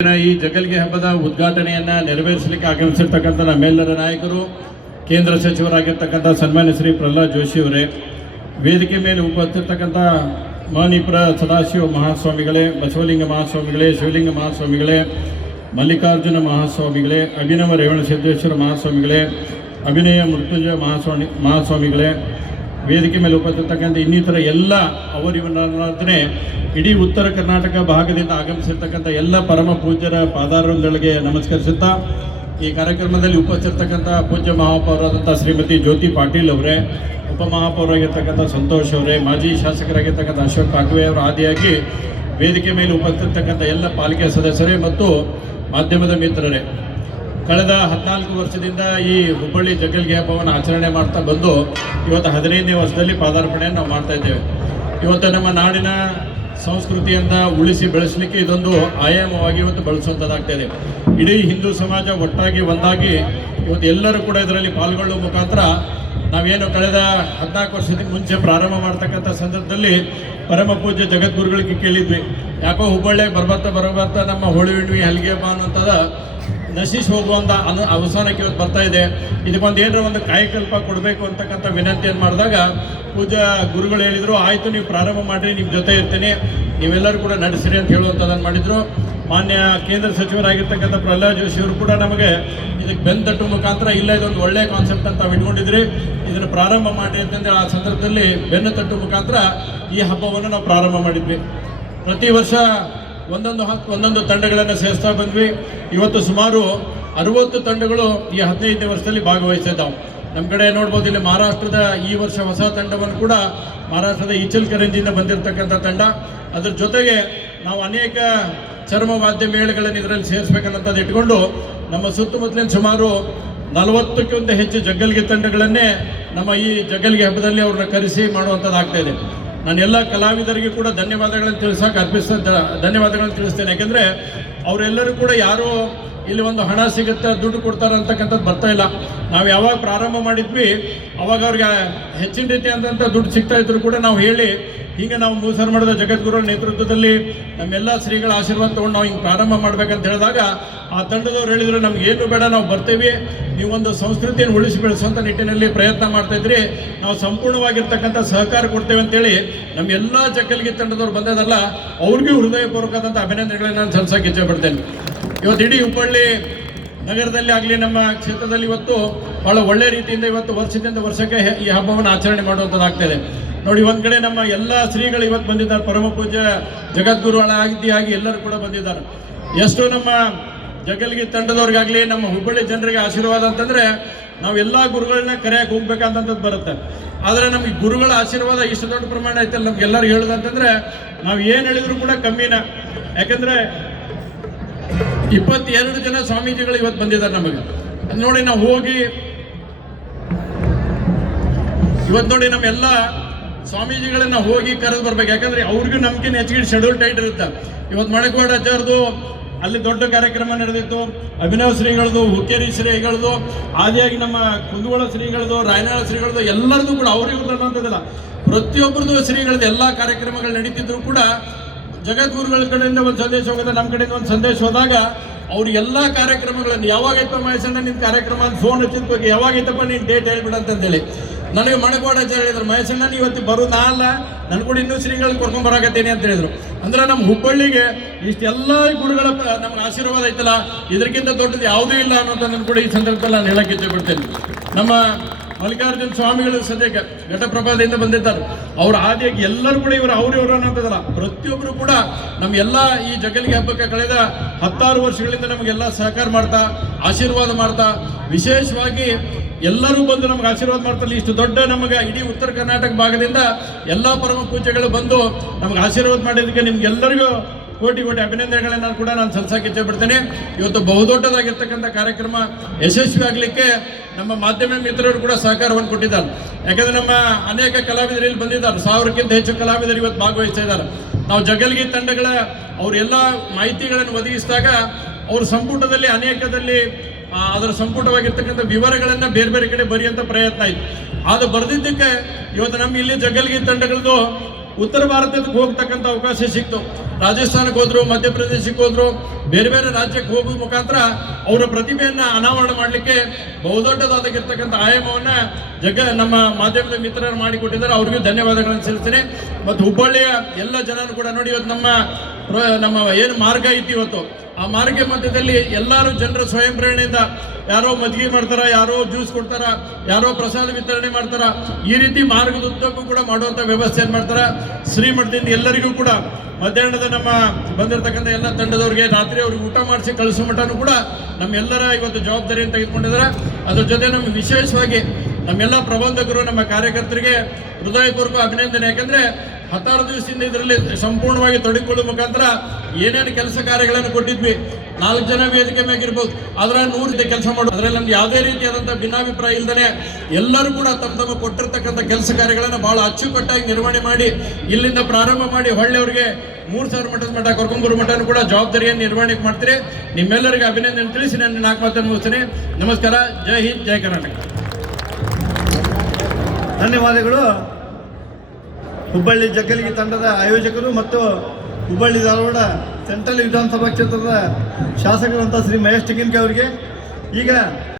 ಈ ಜಗಲ್ಗೆ ಹಬ್ಬದ ಉದ್ಘಾಟನೆಯನ್ನ ನೆರವೇರಿಸಲಿಕ್ಕೆ ಆಗಮಿಸಿರ್ತಕ್ಕಂಥ ನಮ್ಮೆಲ್ಲರ ನಾಯಕರು, ಕೇಂದ್ರ ಸಚಿವರಾಗಿರ್ತಕ್ಕಂಥ ಸನ್ಮಾನ್ಯ ಶ್ರೀ ಪ್ರಹ್ಲಾದ್ ಜೋಶಿ ಅವರೇ, ವೇದಿಕೆ ಮೇಲೆ ಉಪಸ್ಥಿತರ್ತಕ್ಕಂಥ ಮಣಿಪುರ ಸದಾಶಿವ ಮಹಾಸ್ವಾಮಿಗಳೇ, ಬಸವಲಿಂಗ ಮಹಾಸ್ವಾಮಿಗಳೇ, ಶಿವಲಿಂಗ ಮಹಾಸ್ವಾಮಿಗಳೇ, ಮಲ್ಲಿಕಾರ್ಜುನ ಮಹಾಸ್ವಾಮಿಗಳೇ, ಅಭಿನವ ರೇವಣಸಿದ್ದೇಶ್ವರ ಮಹಾಸ್ವಾಮಿಗಳೇ, ಅಭಿನಯ ಮೃತ್ಯುಂಜಯ ಮಹಾಸ್ವಾಮಿಗಳೇ, ವೇದಿಕೆ ಮೇಲೆ ಉಪಸ್ಥಿತಕ್ಕಂಥ ಇನ್ನಿತರ ಎಲ್ಲ ಅವರಿವನಾರ್ಥನೆ ಇಡೀ ಉತ್ತರ ಕರ್ನಾಟಕ ಭಾಗದಿಂದ ಆಗಮಿಸಿರ್ತಕ್ಕಂಥ ಎಲ್ಲ ಪರಮ ಪೂಜ್ಯರ ಪಾದಾರಗಳಿಗೆ ನಮಸ್ಕರಿಸುತ್ತಾ, ಈ ಕಾರ್ಯಕ್ರಮದಲ್ಲಿ ಉಪಸ್ಥಿತರ್ತಕ್ಕಂಥ ಪೂಜ್ಯ ಮಹಾಪೌರಾದಂಥ ಶ್ರೀಮತಿ ಜ್ಯೋತಿ ಪಾಟೀಲ್ ಅವರೇ, ಉಪಮಹಾಪೌರಾಗಿರ್ತಕ್ಕಂಥ ಸಂತೋಷ್ ಅವರೇ, ಮಾಜಿ ಶಾಸಕರಾಗಿರ್ತಕ್ಕಂಥ ಅಶೋಕ್ ಕಾಟ್ವೆ ಅವರ ಆದಿಯಾಗಿ ವೇದಿಕೆ ಮೇಲೆ ಉಪಸ್ಥಿತರ್ತಕ್ಕಂಥ ಎಲ್ಲ ಪಾಲಿಕೆ ಸದಸ್ಯರೇ ಮತ್ತು ಮಾಧ್ಯಮದ ಮಿತ್ರರೇ, ಕಳೆದ 14 ವರ್ಷದಿಂದ ಈ ಹುಬ್ಬಳ್ಳಿ ಜಗಲ್ಗೆ ಹಬ್ಬವನ್ನು ಆಚರಣೆ ಮಾಡ್ತಾ ಬಂದು ಇವತ್ತು 15ನೇ ವರ್ಷದಲ್ಲಿ ಪಾದಾರ್ಪಣೆಯನ್ನು ನಾವು ಮಾಡ್ತಾ ಇದ್ದೇವೆ. ಇವತ್ತು ನಮ್ಮ ನಾಡಿನ ಸಂಸ್ಕೃತಿಯನ್ನು ಉಳಿಸಿ ಬೆಳೆಸಲಿಕ್ಕೆ ಇದೊಂದು ಆಯಾಮವಾಗಿ ಇವತ್ತು ಬಳಸುವಂಥದ್ದಾಗ್ತಾ ಇದೆ. ಇಡೀ ಹಿಂದೂ ಸಮಾಜ ಒಟ್ಟಾಗಿ ಒಂದಾಗಿ ಇವತ್ತು ಎಲ್ಲರೂ ಕೂಡ ಇದರಲ್ಲಿ ಪಾಲ್ಗೊಳ್ಳುವ ಮುಖಾಂತರ ನಾವೇನು ಕಳೆದ 14 ವರ್ಷದ ಮುಂಚೆ ಪ್ರಾರಂಭ ಮಾಡ್ತಕ್ಕಂಥ ಸಂದರ್ಭದಲ್ಲಿ ಪರಮ ಪೂಜ್ಯ ಜಗದ್ಗುರುಗಳಿಗೆ ಕೇಳಿದ್ವಿ, ಯಾಕೋ ಹುಬ್ಬಳ್ಳಿಗೆ ಬರ್ಬರ್ತಾ ನಮ್ಮ ಹೋಳಿ ಹುಣ್ಣಿಮೆ ಹಲ್ಗೆ ಹಬ್ಬ ಅನ್ನೋಂಥದ್ದು ನಶಿಸಿ ಹೋಗುವಂಥ ಅವಸಾನಕ್ಕೆ ಇವತ್ತು ಬರ್ತಾ ಇದೆ. ಇದಕ್ಕೊಂದು ಏನರ ಒಂದು ಕಾಯಕಲ್ಪ ಕೊಡಬೇಕು ಅಂತಕ್ಕಂಥ ವಿನಂತಿಯನ್ನು ಮಾಡಿದಾಗ ಪೂಜಾ ಗುರುಗಳು ಹೇಳಿದರು, ಆಯಿತು ನೀವು ಪ್ರಾರಂಭ ಮಾಡಿರಿ, ನಿಮ್ಮ ಜೊತೆ ಇರ್ತೀನಿ, ನೀವೆಲ್ಲರೂ ಕೂಡ ನಡೆಸಿರಿ ಅಂತ ಹೇಳುವಂಥದ್ದನ್ನು ಮಾಡಿದರು. ಮಾನ್ಯ ಕೇಂದ್ರ ಸಚಿವರಾಗಿರ್ತಕ್ಕಂಥ ಪ್ರಹ್ಲಾದ್ ಜೋಶಿ ಅವರು ಕೂಡ ನಮಗೆ ಇದಕ್ಕೆ ಬೆನ್ನು ತಟ್ಟುವ ಮುಖಾಂತರ ಇಲ್ಲ ಇದೊಂದು ಒಳ್ಳೆಯ ಕಾನ್ಸೆಪ್ಟ್ ಅಂತ ಇಟ್ಕೊಂಡಿದ್ರಿ, ಇದನ್ನು ಪ್ರಾರಂಭ ಮಾಡಿ ಅಂತಂದೇಳಿ ಆ ಸಂದರ್ಭದಲ್ಲಿ ಬೆನ್ನು ತಟ್ಟುವ ಮುಖಾಂತರ ಈ ಹಬ್ಬವನ್ನು ನಾವು ಪ್ರಾರಂಭ ಮಾಡಿದ್ವಿ. ಪ್ರತಿ ವರ್ಷ ಒಂದೊಂದು ತಂಡಗಳನ್ನು ಸೇರಿಸ್ತಾ ಬಂದ್ವಿ. ಇವತ್ತು ಸುಮಾರು 60 ತಂಡಗಳು ಈ 15ನೇ ವರ್ಷದಲ್ಲಿ ಭಾಗವಹಿಸಿದ್ದಾವೆ. ನಮ್ಮ ಕಡೆ ನೋಡ್ಬೋದು, ಇಲ್ಲಿ ಮಹಾರಾಷ್ಟ್ರದ ಈ ವರ್ಷ ಹೊಸ ತಂಡವನ್ನು ಕೂಡ ಮಹಾರಾಷ್ಟ್ರದ ಇಚಲ್ಕರಂಜಿಯಿಂದ ಬಂದಿರತಕ್ಕಂಥ ತಂಡ. ಅದ್ರ ಜೊತೆಗೆ ನಾವು ಅನೇಕ ಚರ್ಮ ವಾದ್ಯ ಮೇಳಗಳನ್ನು ಇದರಲ್ಲಿ ಸೇರಿಸ್ಬೇಕನ್ನೋದು ಇಟ್ಕೊಂಡು ನಮ್ಮ ಸುತ್ತಮುತ್ತಲಿನ ಸುಮಾರು 40ಕ್ಕಿಂತ ಹೆಚ್ಚು ಜಗ್ಗಲ್ಗೆ ತಂಡಗಳನ್ನೇ ನಮ್ಮ ಈ ಜಗ್ಗಲ್ಗೆ ಹಬ್ಬದಲ್ಲಿ ಅವ್ರನ್ನ ಕರೆಸಿ ಮಾಡುವಂಥದ್ದಾಗ್ತಾ ಇದೆ. ನಾನು ಎಲ್ಲ ಕಲಾವಿದರಿಗೆ ಕೂಡ ಧನ್ಯವಾದಗಳನ್ನು ಧನ್ಯವಾದಗಳನ್ನು ತಿಳಿಸ್ತೇನೆ. ಯಾಕೆಂದರೆ ಅವರೆಲ್ಲರೂ ಕೂಡ ಯಾರೋ ಇಲ್ಲಿ ಒಂದು ಹಣ ಸಿಗುತ್ತೆ, ದುಡ್ಡು ಕೊಡ್ತಾರೆ ಅಂತಕ್ಕಂಥದ್ದು ಬರ್ತಾ ಇಲ್ಲ. ನಾವು ಯಾವಾಗ ಪ್ರಾರಂಭ ಮಾಡಿದ್ವಿ ಅವಾಗ ಅವ್ರಿಗೆ ಹೆಚ್ಚಿನ ರೀತಿ ಅಂತ ದುಡ್ಡು ಸಿಗ್ತಾ ಇದ್ರು ಕೂಡ ನಾವು ಹೇಳಿ ಹೀಗೆ ನಾವು ಮೂಸರ್ ಮಾಡಿದ ಜಗದ್ಗುರುಗಳ ನೇತೃತ್ವದಲ್ಲಿ ನಮ್ಮೆಲ್ಲ ಶ್ರೀಗಳ ಆಶೀರ್ವಾದ ತೊಗೊಂಡು ನಾವು ಹಿಂಗೆ ಪ್ರಾರಂಭ ಮಾಡ್ಬೇಕಂತ ಹೇಳಿದಾಗ ಆ ತಂಡದವ್ರು ಹೇಳಿದ್ರು, ನಮಗೇನು ಬೇಡ, ನಾವು ಬರ್ತೀವಿ, ನೀವೊಂದು ಸಂಸ್ಕೃತಿಯನ್ನು ಉಳಿಸಿ ಬೆಳೆಸುವಂಥ ನಿಟ್ಟಿನಲ್ಲಿ ಪ್ರಯತ್ನ ಮಾಡ್ತಾಯಿದ್ರಿ, ನಾವು ಸಂಪೂರ್ಣವಾಗಿರ್ತಕ್ಕಂಥ ಸಹಕಾರ ಕೊಡ್ತೇವೆ ಅಂತೇಳಿ ನಮ್ಮ ಎಲ್ಲ ಜಗ್ಗಲ್ಗೆ ತಂಡದವ್ರು ಬಂದದಲ್ಲ, ಅವ್ರಿಗೂ ಹೃದಯಪೂರ್ವಕವಾದಂಥ ಅಭಿನಂದನೆಗಳನ್ನು ನಾನು ಸಲ್ಲಿಸೋಕೆ ಇಚ್ಛೆ ಪಡ್ತೇನೆ. ಇವತ್ತು ಇಡೀ ಹುಬ್ಬಳ್ಳಿ ನಗರದಲ್ಲಿ ಆಗಲಿ ನಮ್ಮ ಕ್ಷೇತ್ರದಲ್ಲಿ ಇವತ್ತು ಭಾಳ ಒಳ್ಳೆ ರೀತಿಯಿಂದ ಇವತ್ತು ವರ್ಷದಿಂದ ವರ್ಷಕ್ಕೆ ಈ ಹಬ್ಬವನ್ನು ಆಚರಣೆ ಮಾಡುವಂಥದ್ದಾಗ್ತಾಯಿದೆ. ನೋಡಿ, ಒಂದು ಕಡೆ ನಮ್ಮ ಎಲ್ಲ ಶ್ರೀಗಳು ಇವತ್ತು ಬಂದಿದ್ದಾರೆ, ಪರಮ ಪೂಜ್ಯ ಜಗದ್ಗುರುಗಳ ಆಗಿ ಎಲ್ಲರೂ ಕೂಡ ಬಂದಿದ್ದಾರೆ. ಎಷ್ಟು ನಮ್ಮ ಜಗಲ್ಗಿ ತಂಡದವ್ರಿಗಾಗಲಿ ನಮ್ಮ ಹುಬ್ಬಳ್ಳಿ ಜನರಿಗೆ ಆಶೀರ್ವಾದ ಅಂತಂದರೆ ನಾವೆಲ್ಲ ಗುರುಗಳನ್ನ ಕರೆಯಕ್ಕೆ ಹೋಗ್ಬೇಕಂತಂಥದ್ದು ಬರುತ್ತೆ. ಆದರೆ ನಮಗೆ ಗುರುಗಳ ಆಶೀರ್ವಾದ ಇಷ್ಟು ದೊಡ್ಡ ಪ್ರಮಾಣ ಐತಲ್ಲ, ನಮ್ಗೆಲ್ಲರೂ ಹೇಳೋದಂತಂದರೆ ನಾವು ಏನು ಹೇಳಿದ್ರು ಕೂಡ ಕಮ್ಮಿನ. ಯಾಕಂದರೆ 22 ಜನ ಸ್ವಾಮೀಜಿಗಳು ಇವತ್ತು ಬಂದಿದ್ದಾರೆ ನಮಗೆ. ನೋಡಿ, ನಾವು ಹೋಗಿ ಇವತ್ತು ನೋಡಿ ನಮ್ಮೆಲ್ಲ ಸ್ವಾಮೀಜಿಗಳನ್ನ ಹೋಗಿ ಕರೆದು ಬರ್ಬೇಕು. ಯಾಕಂದ್ರೆ ಅವ್ರಿಗೂ ನಮ್ಗಿನ ಹೆಚ್ಚಿಗೆ ಶೆಡ್ಯೂಲ್ ಟೈಟ್ ಇರುತ್ತೆ. ಇವತ್ತು ಮಣಕವಾಡ ಅಜ್ಜಾರ್ದು ಅಲ್ಲಿ ದೊಡ್ಡ ಕಾರ್ಯಕ್ರಮ ನಡೆದಿತ್ತು, ಅಭಿನವ ಶ್ರೀಗಳದು, ಹುಕ್ಕೇರಿ ಶ್ರೀಗಳದು, ಆದಿಯಾಗಿ ನಮ್ಮ ಕುಂದಗೋಳ ಶ್ರೀಗಳದು, ರಾಯನಾಳ ಶ್ರೀಗಳದು, ಎಲ್ಲರದು ಕೂಡ ಅವ್ರಿಗೆ ಅನ್ನೋಂಥದ್ದಿಲ್ಲ, ಪ್ರತಿಯೊಬ್ಬರದು ಶ್ರೀಗಳದ್ದು ಎಲ್ಲ ಕಾರ್ಯಕ್ರಮಗಳು ನಡೀತಿದ್ರು ಕೂಡ ಜಗದ್ಗುರುಗಳ ಕಡೆಯಿಂದ ಒಂದು ಸಂದೇಶ ಹೋಗುತ್ತೆ, ನಮ್ಮ ಕಡೆಯಿಂದ ಒಂದು ಸಂದೇಶ ಹೋದಾಗ ಅವ್ರು ಎಲ್ಲ ಕಾರ್ಯಕ್ರಮಗಳನ್ನು ಯಾವಾಗೈತಪ್ಪ ಮಹೇಶಣ್ಣ ನಿನ್ನ ಕಾರ್ಯಕ್ರಮ ಅಂತ ಫೋನ್ ಹಚ್ಚಿದ ಬಗ್ಗೆ ಯಾವಾಗೈತಪ್ಪ ನೀನು ಡೇಟ್ ಹೇಳ್ಬಿಡಂತಂದೇಳಿ ನನಗೆ ಮಣಕವಾಡ ಹೇಳಿದ್ರು, ಮಹೇಶಣ್ಣ ನೀವು ಇವತ್ತು ಬರೋದು ನಾಲ್ಲ, ನನ್ನ ಕೂಡ ಇನ್ನೂ ಶ್ರೀಗಳನ್ನ ಕರ್ಕೊಂಡ್ಬರಾಕತ್ತೀನಿ ಅಂತ ಹೇಳಿದ್ರು. ಅಂದ್ರೆ ನಮ್ಮ ಹುಬ್ಬಳ್ಳಿಗೆ ಇಷ್ಟೆಲ್ಲ ಗುರುಗಳ ನಮ್ಗೆ ಆಶೀರ್ವಾದ ಐತಲ್ಲ, ಇದಕ್ಕಿಂತ ದೊಡ್ಡದು ಯಾವುದೂ ಇಲ್ಲ ಅನ್ನೋದನ್ನು ಕೂಡ ಈ ಸಂದರ್ಭದಲ್ಲಿ ನಾನು ಹೇಳಕ್ಕೆ ಇಚ್ಛೆ ಪಡ್ತೇನೆ. ನಮ್ಮ ಮಲ್ಲಿಕಾರ್ಜುನ ಸ್ವಾಮಿಗಳು ಸದ್ಯಕ್ಕೆ ಘಟಪ್ರಭಾದಿಂದ ಬಂದಿದ್ದಾರೆ, ಅವ್ರ ಆದಿಯಾಗಿ ಎಲ್ಲರೂ ಕೂಡ ಅವ್ರಿವ್ರು ಅನ್ನೋಂಥದ್ದಲ್ಲ, ಪ್ರತಿಯೊಬ್ಬರು ಕೂಡ ನಮ್ಗೆಲ್ಲ ಈ ಜಗಲ್ಗೆ ಹಬ್ಬಕ್ಕೆ ಕಳೆದ 16 ವರ್ಷಗಳಿಂದ ನಮಗೆಲ್ಲ ಸಹಕಾರ ಮಾಡ್ತಾ ಆಶೀರ್ವಾದ ಮಾಡ್ತಾ, ವಿಶೇಷವಾಗಿ ಎಲ್ಲರೂ ಬಂದು ನಮ್ಗೆ ಆಶೀರ್ವಾದ ಮಾಡ್ತಾರೆ. ಇಷ್ಟು ದೊಡ್ಡ ನಮಗೆ ಇಡೀ ಉತ್ತರ ಕರ್ನಾಟಕ ಭಾಗದಿಂದ ಎಲ್ಲ ಪರಮ ಪೂಜೆಗಳು ಬಂದು ನಮ್ಗೆ ಆಶೀರ್ವಾದ ಮಾಡಿದ್ದಕ್ಕೆ ನಿಮ್ಗೆಲ್ಲರಿಗೂ ಕೋಟಿ ಅಭಿನಂದನೆಗಳನ್ನು ಕೂಡ ನಾನು ಸಲ್ಲಿಸಕ್ಕೆ ಇಚ್ಛೆ ಪಡ್ತೇನೆ. ಇವತ್ತು ಬಹುದೊಡ್ಡದಾಗಿರ್ತಕ್ಕಂಥ ಕಾರ್ಯಕ್ರಮ ಯಶಸ್ವಿ ಆಗಲಿಕ್ಕೆ ನಮ್ಮ ಮಾಧ್ಯಮ ಮಿತ್ರರು ಕೂಡ ಸಹಕಾರವನ್ನು ಕೊಟ್ಟಿದ್ದಾರೆ. ಯಾಕಂದರೆ ನಮ್ಮ ಅನೇಕ ಕಲಾವಿದರು ಇಲ್ಲಿ ಬಂದಿದ್ದಾರೆ, 1000ಕ್ಕಿಂತ ಹೆಚ್ಚು ಕಲಾವಿದರು ಇವತ್ತು ಭಾಗವಹಿಸ್ತಾ ಇದ್ದಾರೆ. ನಾವು ಜಗಲ್ಗಿ ತಂಡಗಳ ಅವರೆಲ್ಲ ಮಾಹಿತಿಗಳನ್ನು ಒದಗಿಸಿದಾಗ ಅವ್ರ ಸಂಪುಟದಲ್ಲಿ ಅನೇಕದಲ್ಲಿ ಅದರ ಸಂಪುಟವಾಗಿರ್ತಕ್ಕಂಥ ವಿವರಗಳನ್ನು ಬೇರೆ ಬೇರೆ ಕಡೆ ಬರೆಯುವಂಥ ಪ್ರಯತ್ನ ಆಯಿತು. ಅದು ಬರೆದಿದ್ದಕ್ಕೆ ಇವತ್ತು ನಮ್ಮ ಇಲ್ಲಿ ಜಗಲ್ಗಿ ತಂಡಗಳದ್ದು ಉತ್ತರ ಭಾರತಕ್ಕೆ ಹೋಗ್ತಕ್ಕಂಥ ಅವಕಾಶ ಸಿಕ್ತು. ರಾಜಸ್ಥಾನಕ್ಕೆ ಹೋದ್ರು, ಮಧ್ಯಪ್ರದೇಶಕ್ಕೆ ಹೋದ್ರು, ಬೇರೆ ಬೇರೆ ರಾಜ್ಯಕ್ಕೆ ಹೋಗುವ ಮುಖಾಂತರ ಅವರ ಪ್ರತಿಭೆಯನ್ನು ಅನಾವರಣ ಮಾಡಲಿಕ್ಕೆ ಬಹುದೊಡ್ಡದಾಗಿರ್ತಕ್ಕಂಥ ಆಯಾಮವನ್ನು ನಮ್ಮ ಮಾಧ್ಯಮದ ಮಿತ್ರರು ಮಾಡಿಕೊಟ್ಟಿದ್ದಾರೆ. ಅವ್ರಿಗೂ ಧನ್ಯವಾದಗಳನ್ನು ಸಲ್ಲಿಸ್ತೇನೆ. ಮತ್ತು ಹುಬ್ಬಳ್ಳಿಯ ಎಲ್ಲ ಜನರು ಕೂಡ ನೋಡಿ, ಇವತ್ತು ನಮ್ಮ ಏನು ಮಾರ್ಗ ಐತಿ ಇವತ್ತು, ಆ ಮಾರ್ಗ ಮಧ್ಯದಲ್ಲಿ ಎಲ್ಲರೂ ಜನರು ಸ್ವಯಂ ಪ್ರೇರಣೆಯಿಂದ ಯಾರೋ ಮಜ್ಜಿಗೆ ಮಾಡ್ತಾರ, ಯಾರೋ ಜ್ಯೂಸ್ ಕೊಡ್ತಾರ, ಯಾರೋ ಪ್ರಸಾದ ವಿತರಣೆ ಮಾಡ್ತಾರ. ಈ ರೀತಿ ಮಾರ್ಗದ ಉದ್ದಕ್ಕೂ ಕೂಡ ಮಾಡುವಂಥ ವ್ಯವಸ್ಥೆಯನ್ನು ಮಾಡ್ತಾರ. ಶ್ರೀಮಠದಿಂದ ಎಲ್ಲರಿಗೂ ಕೂಡ ಮಧ್ಯಾಹ್ನದ ನಮ್ಮ ಬಂದಿರತಕ್ಕಂಥ ಎಲ್ಲ ತಂಡದವ್ರಿಗೆ ರಾತ್ರಿ ಅವ್ರಿಗೆ ಊಟ ಮಾಡಿಸಿ ಕಳಿಸೋ ಮಟ್ಟನೂ ಕೂಡ ನಮ್ಮೆಲ್ಲರ ಇವತ್ತು ಜವಾಬ್ದಾರಿಯನ್ನು ತೆಗೆದುಕೊಂಡಿದ್ದಾರೆ. ಅದ್ರ ಜೊತೆ ನಮಗೆ ವಿಶೇಷವಾಗಿ ನಮ್ಮೆಲ್ಲ ಪ್ರಬಂಧಕರು, ನಮ್ಮ ಕಾರ್ಯಕರ್ತರಿಗೆ ಹೃದಯಪೂರ್ವಕ ಅಭಿನಂದನೆ. ಯಾಕಂದರೆ 16 ದಿವಸದಿಂದ ಇದರಲ್ಲಿ ಸಂಪೂರ್ಣವಾಗಿ ತೊಡಗಿಕೊಳ್ಳುವ ಮುಖಾಂತರ ಏನೇನು ಕೆಲಸ ಕಾರ್ಯಗಳನ್ನು ಕೊಟ್ಟಿದ್ವಿ, 4 ಜನ ವೇದಿಕೆ ಮೇಗಿರ್ಬೋದು, ಅದರ 100 ಕೆಲಸ ಮಾಡೋದು, ಅದರಲ್ಲಿ ನಮ್ಗೆ ಯಾವುದೇ ರೀತಿಯಾದಂಥ ಭಿನ್ನಾಭಿಪ್ರಾಯ ಇಲ್ಲದೆ ಎಲ್ಲರೂ ಕೂಡ ತಮ್ಮ ಕೊಟ್ಟಿರ್ತಕ್ಕಂಥ ಕೆಲಸ ಕಾರ್ಯಗಳನ್ನು ಭಾಳ ಅಚ್ಚುಕಟ್ಟಾಗಿ ನಿರ್ವಹಣೆ ಮಾಡಿ ಇಲ್ಲಿಂದ ಪ್ರಾರಂಭ ಮಾಡಿ ಹೊಳ್ಳೆಯವರಿಗೆ 3000 ಮಠದ ಮಠ ಕರ್ಕೊಂಬರೋ ಮಠನೂ ಕೂಡ ಜವಾಬ್ದಾರಿಯನ್ನು ನಿರ್ವಹಣೆ ಮಾಡ್ತೀರಿ. ನಿಮ್ಮೆಲ್ಲರಿಗೆ ಅಭಿನಂದನೆ ತಿಳಿಸಿ ನಾನು 4 ಮಾತನ್ನು ಮುಗಿಸ್ತೀನಿ. ನಮಸ್ಕಾರ. ಜೈ ಹಿಂದ್, ಜೈ ಕರ್ನಾಟಕ. ಧನ್ಯವಾದಗಳು. ಹುಬ್ಬಳ್ಳಿ ಜಗ್ಗಲಿಗೆ ತಂಡದ ಆಯೋಜಕರು ಮತ್ತು ಹುಬ್ಬಳ್ಳಿ ಧಾರವಾಡ ಸೆಂಟ್ರಲ್ ವಿಧಾನಸಭಾ ಕ್ಷೇತ್ರದ ಶಾಸಕರಂತ ಶ್ರೀ ಮಹೇಶ್ ಟೆಂಗಿನಕಾಯಿ ಅವರಿಗೆ ಈಗ